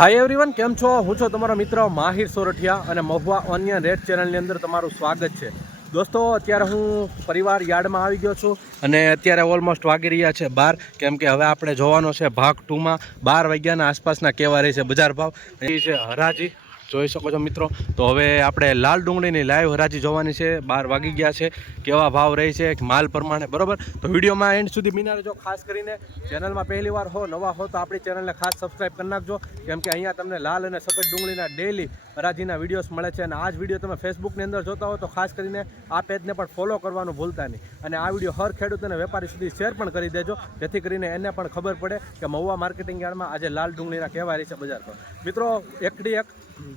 Hi everyone, કેમ છો? હું છું તમારો મિત્ર માહિર સોરઠિયા અને મહુવા ઓનિયન રેડ ચેનલની અંદર તમારું સ્વાગત છે. દોસ્તો, અત્યારે હું પરિવાર યાર્ડમાં આવી ગયો છું અને અત્યારે ઓલમોસ્ટ વાગી રહ્યા છે 12, કેમ કે હવે આપણે જોવાનો છે ભાગ 2માં 12 વાગ્યાના આસપાસના કેવા રહે છે બજાર ભાવ. એ છે હરાજી, જોઈ શકો છો મિત્રો. તો હવે આપણે લાલ ડુંગળીની લાઈવ હરાજી જોવાની છે. 12 વાગી ગયા છે, કેવા ભાવ રહે છે માલ પ્રમાણે, બરોબર? તો વિડીયોમાં એન્ડ સુધી બિના રહેજો. ખાસ કરીને ચેનલમાં પહેલી વાર હો, નવા હો તો આપણી ચેનલને ખાસ સબસ્ક્રાઈબ કરી નાખજો, કેમ કે અહીંયા તમને લાલ અને સફેદ ડુંગળીના ડેઈલી હરાજીના વિડીયોઝ મળે છે. અને આ જ વિડીયો તમે ફેસબુકની અંદર જોતા હો તો ખાસ કરીને આ પેજને પણ ફોલો કરવાનું ભૂલતા નહીં. અને આ વિડીયો હર ખેડૂત અને વેપારી સુધી શેર પણ કરી દેજો, જેથી કરીને એને પણ ખબર પડે કે મહુવા માર્કેટિંગ યાર્ડમાં આજે લાલ ડુંગળીના કેવા રહી છે બજાર પર.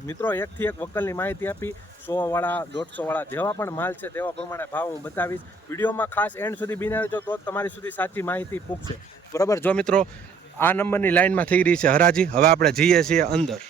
મિત્રો એકથી એક વકલની માહિતી આપી, 100 વાળા 150 વાળા જેવા પણ માલ છે તેવા પ્રમાણે ભાવ હું બતાવીશ. વિડીયોમાં ખાસ એન્ડ સુધી બિના રહેજો, તો તમારી સુધી સાચી માહિતી પૂછશે, બરાબર? જો મિત્રો, આ નંબરની લાઈનમાં થઈ રહી છે હરાજી. હવે આપણે જઈએ છીએ અંદર.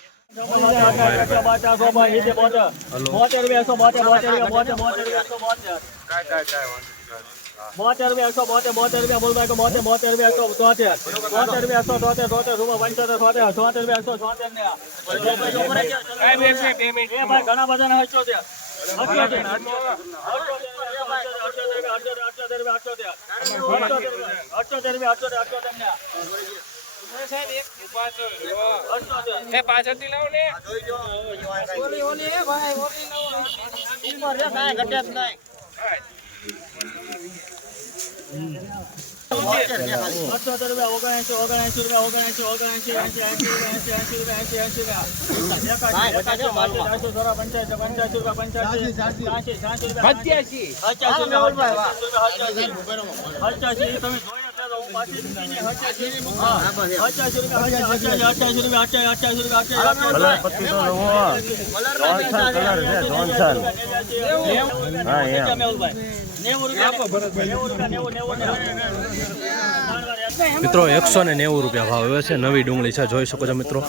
મિત્રો 190 રૂપિયા ભાવ આવ્યો છે. નવી ડુંગળી છે, જોઈ શકો છો મિત્રો.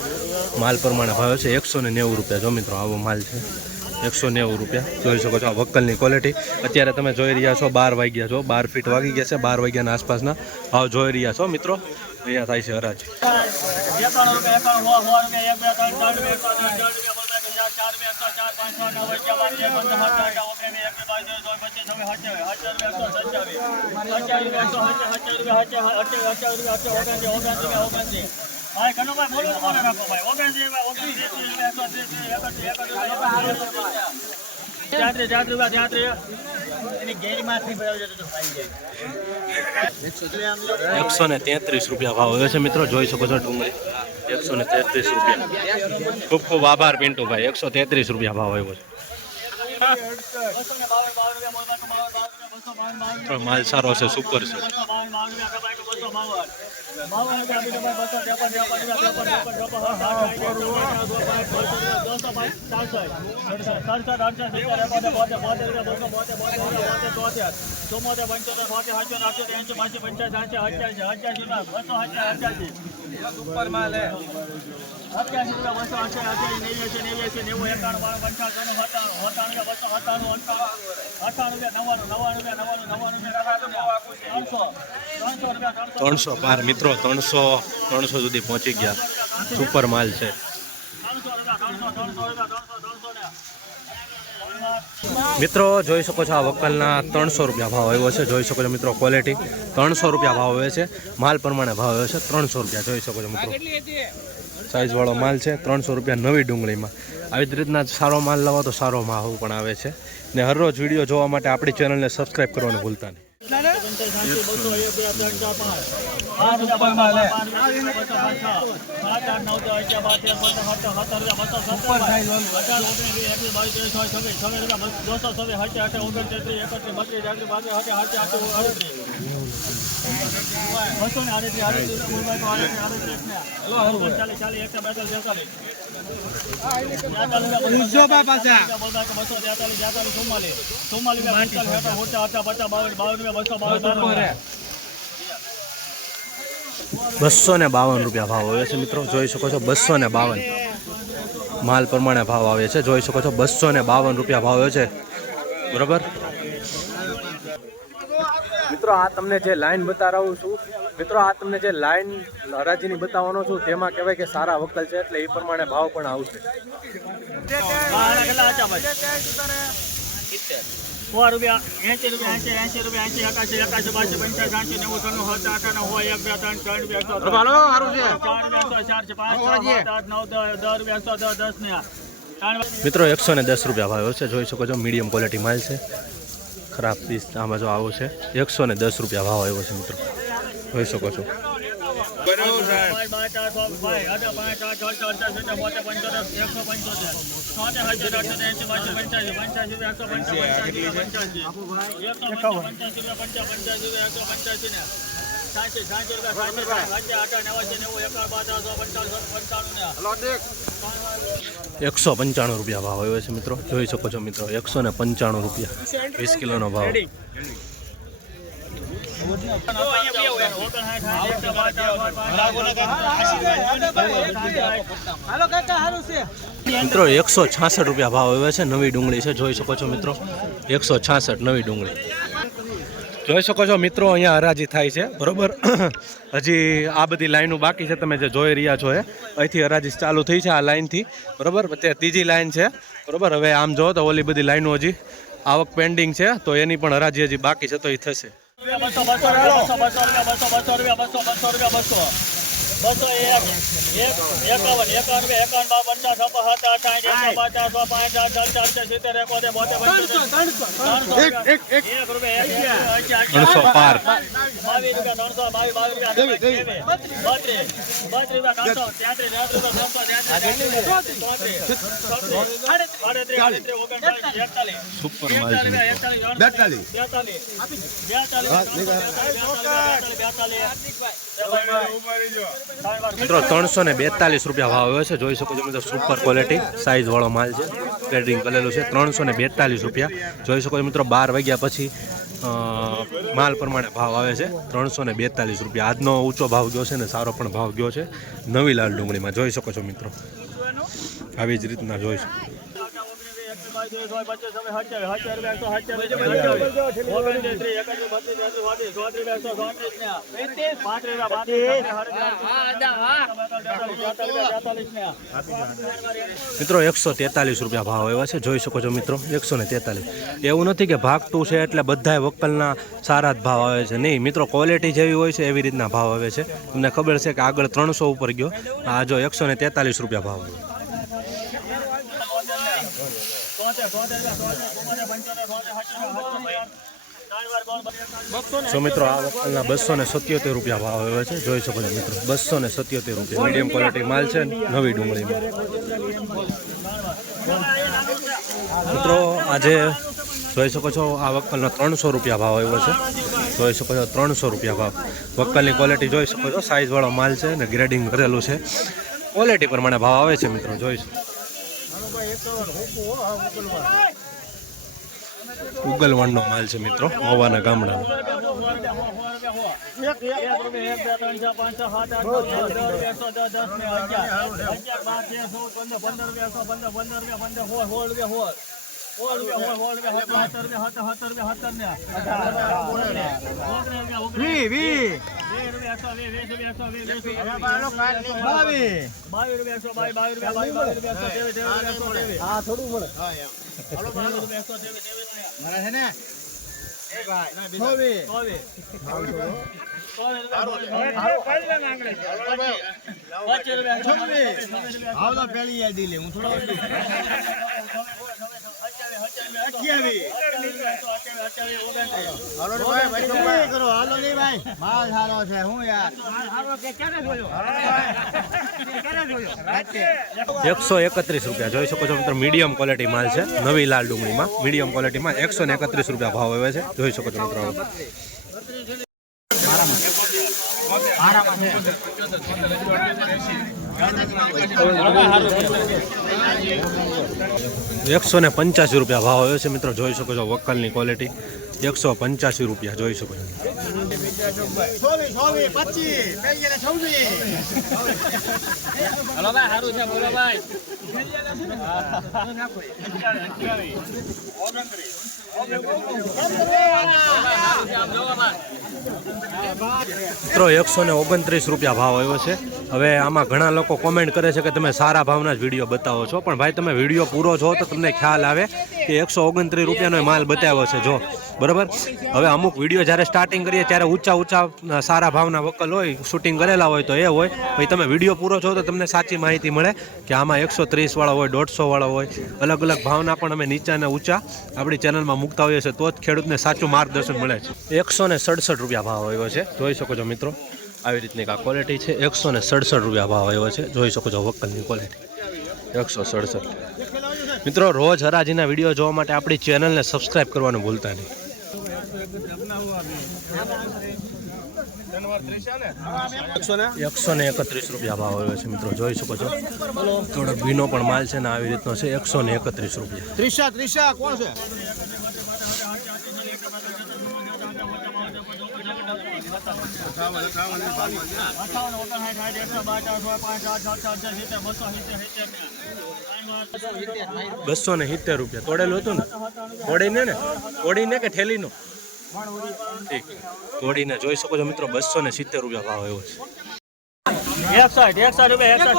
માલ પ્રમાણે ભાવ છે 190 રૂપિયા. જો મિત્રો, આવો માલ છે 190 રૂપિયા. જોઈ શકો છો આ વકલની ક્વોલિટી. અત્યારે તમે જોઈ રહ્યા છો 12 વાગ્યા છો, 12 ફીટ વાગી ગયા છે. 12 વાગ્યાના આસપાસના ભાવ જોઈ રહ્યા છો મિત્રો. અહીંયા થાય છે હરાજી. ₹133 ભાવ આવ્યો છે મિત્રો. જોઈ શકો છો ડુંગળી 133 રૂપિયા. ખૂબ ખૂબ આભાર પિન્ટુભાઈ. 133 રૂપિયા ભાવ આવ્યો છે. માલ સારો છે, સુપર છે. મિત્રો 300 સુધી પહોંચી ગયા. સુપર માલ છે. મિત્રો જોઈ શકો છો આ વકલના 300 રૂપિયા ભાવ આવ્યો છે. જોઈ શકો છો મિત્રો, ક્વોલિટી 300 રૂપિયા ભાવ આવે છે. માલ પ્રમાણે ભાવ આવ્યો છે 300 રૂપિયા. જોઈ શકો છો મિત્રો, સાઈઝ વાળો માલ છે. 300 રૂપિયા નવી ડુંગળીમાં. આવી જ રીતના સારો માલ લાવો તો સારો ભાવ પણ આવે છે. ને હરરોજ વિડીયો જોવા માટે આપણી ચેનલને સબસ્ક્રાઈબ કરવાનું ભૂલતા નહીં. ₹252 ભાવ આવે છે મિત્રો. જોઈ શકો છો 252 માલ પ્રમાણે ભાવ આવે છે. જોઈ શકો છો 252 રૂપિયા ભાવ આવે છે, બરોબર મિત્રો. આ તમને જે લાઈન બતાવું છું મિત્રો આ તમને જે લાઈન હરાજીની બતાવવાનો છું તેમાં કહેવાય કે સારા વકલ છે એટલે એ પ્રમાણે ભાવ પણ આવશે. મિત્રો 110 રૂપિયા ભાવ છે, જોઈ શકો છો મીડિયમ ક્વોલિટી માલ છે. ખરાબ પીસ આમાં જો આવો છે 110 રૂપિયા ભાવ આવ્યો છે મિત્રો, જોઈ શકો છો. ₹195 ભાવ આવ્યો છે મિત્રો, જોઈ શકો છો મિત્રો. 195 રૂપિયા 20 કિલોનો ભાવ. મિત્રો 166 રૂપિયા ભાવ આવ્યો છે. નવી ડુંગળી છે, જોઈ શકો છો મિત્રો. 166 નવી ડુંગળી જોઈ શકો છો મિત્રો. અહીંયા હરાજી થાય છે બરોબર. હજી આ બધી લાઈનો બાકી છે, તમે જે જોઈ રહ્યા છો અહીંથી હરાજી ચાલુ થઈ છે આ લાઈનથી બરોબર. અત્યારે ત્રીજી લાઈન છે બરોબર. હવે આમ જો તો ઓલી બધી લાઈનો હજી આવક પેન્ડિંગ છે, તો એની પણ હરાજી હજી બાકી છે, તો એ થશે. 342 રૂપિયા ભાવ આવ્યો છે, જોઈ શકો છો મિત્રો. સુપર ક્વોલિટી સાઇઝ વાળો માલ છે, ટ્રેડિંગ કરેલું છે. 342 રૂપિયા જોઈ શકો છો મિત્રો. 12 વાગ્યા પછી માલ પ્રમાણે ભાવ આવે છે. 342 રૂપિયા આજનો ઊંચો ભાવ ગયો છે ને સારો પણ ભાવ ગયો છે નવી લાલ ડુંગળીમાં, જોઈ શકો છો મિત્રો. આવી જ રીતના જોઈ શકો. મિત્રો 143 રૂપિયા ભાવ આવ્યા છે, જોઈ શકો છો મિત્રો. 143. એવું નથી કે ભાગતું છે એટલે બધા વકલના સારા જ ભાવ આવે છે, નહીં મિત્રો. ક્વોલિટી જેવી હોય છે એવી રીતના ભાવ આવે છે. તમને ખબર છે કે આગળ 300 ઉપર ગયો, આ જો 143 રૂપિયા ભાવ આવ્યો. સો મિત્રો આ વકલના 277 રૂપિયા ભાવ આવ્યો છે, જોઈ શકો છો મિત્રો. 277 રૂપિયા મીડિયમ ક્વોલિટી માલ છે નવી ડુંગળીમાં. મિત્રો આજે જોઈ શકો છો આ વકલનો 300 રૂપિયા ભાવ આવ્યો છે, જોઈ શકો છો. 300 રૂપિયા ભાવ. વકલની ક્વોલિટી જોઈ શકો છો, સાઇઝ વાળો માલ છે ને ગ્રેડિંગ કરેલું છે. ક્વોલિટી પ્રમાણે ભાવ આવે છે મિત્રો, જોઈ શકો. ઉગલવણનો માલ છે મિત્રો, હોવાના ગામડાનો. ₹131 જોઈ શકો છો મિત્રો. મીડિયમ ક્વોલિટી માલ છે નવી લાલ ડુંગળીમાં. મીડિયમ ક્વોલિટીમાં 131 રૂપિયા ભાવ આવે છે, જોઈ શકો છો મિત્રો. ₹185 ભાવ આવ્યો છે મિત્રો, જોઈ શકો છો વક્કલની ક્વોલિટી. 185 રૂપિયા જોઈ શકો છો. મિત્રો 129 રૂપિયા ભાવ આવ્યો છે. હવે આમાં ઘણા લોકો કોમેન્ટ કરે છે કે તમે સારા ભાવના જ વિડીયો બતાવો છો, પણ ભાઈ તમે વિડીયો પૂરો જો તો તમને ખ્યાલ આવે કે 129 રૂપિયાનો માલ બતાવ્યો છે. જો બરાબર, હવે અમુક વિડીયો જ્યારે સ્ટાર્ટિંગ કરીએ ત્યારે ઊંચા સારા ભાવના વકલ હોય, શૂટિંગ કરેલા હોય તો એ હોય. ભાઈ તમે વિડીયો પૂરો છો તો તમને સાચી માહિતી મળે કે આમાં 130 વાળા હોય, 150 વાળા હોય, અલગ અલગ ભાવના પણ અમે નીચા અને ઊંચા આપણી ચેનલમાં મૂકતા હોઈએ છીએ, તો જ ખેડૂતને સાચું માર્ગદર્શન મળે છે. 167 રૂપિયા ભાવ આવ્યો છે, જોઈ શકો છો મિત્રો. આવી રીતની આ ક્વોલિટી છે. 167 રૂપિયા ભાવ આવ્યો છે, જોઈ શકો છો વક્કલની ક્વોલિટી 167. મિત્રો રોજ હરાજીના વિડીયો જોવા માટે આપણી ચેનલને સબસ્ક્રાઈબ કરવાનું ભૂલતા નહીં. 131 રૂપિયા ભાવ આવ્યો છે મિત્રો, જોઈ શકો છો. થોડો ભીનો પણ માલ છે ને આવી રીતનો છે. 131 રૂપિયા. ત્રિષા કોણ છે? ₹270 રૂપિયા. તોડેલું હતું ને? તોડીને કે ઠેલીનું? ઠીક, તોડીને જોઈ શકો છો મિત્રો. 270 રૂપિયા ભાવ આવ્યો છે. 61 રૂપિયા, 71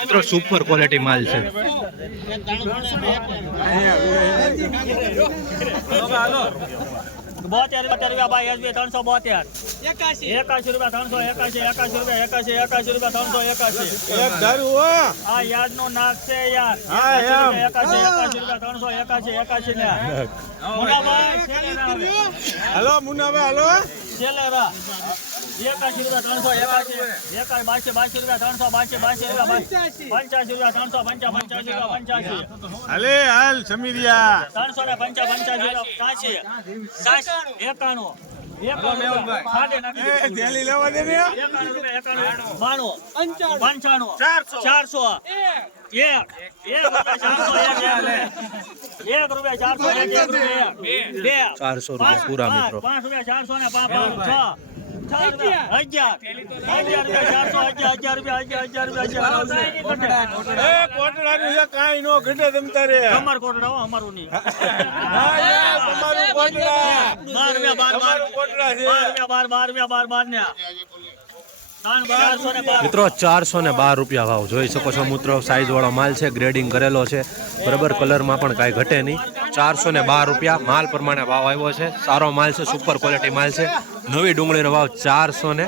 મિત્રો સુપર ક્વોલિટી માલ છે. 72 રૂપિયા ભાઈ એસબી 372, 81 રૂપિયા 381, 81 રૂપિયા 381. આ યાદ નો નાક છે યાર. 81 રૂપિયા 381 ને મુનાભાઈ હાલો મુનાભાઈ હાલો છેલ્લેરા 81 રૂપિયા 381, 82 રૂપિયા 382, 85 રૂપિયા 385, હાલે હાલ સમીરિયા 385, 91 દિલ્હી લેવા દે ને 400 રૂપિયા પૂરા મિત્રો. 5 રૂપિયા 400 ને 5 કાઈ નો ઘટે તમ તારે અમાર કોટડા અમારું નહીં. તમારું કોટડા 12 મિત્રો 412 રૂપિયા ભાવ જોઈ શકો છો મિત્રો. સાઈઝ વાળો માલ છે, ગ્રેડિંગ કરેલો છે બરાબર. કલરમાં પણ કાંઈ ઘટે નહીં. 412 રૂપિયા માલ પ્રમાણે ભાવ આવ્યો છે. સારો માલ છે, સુપર ક્વોલિટી માલ છે. નવી ડુંગળીનો ભાવ 400 ને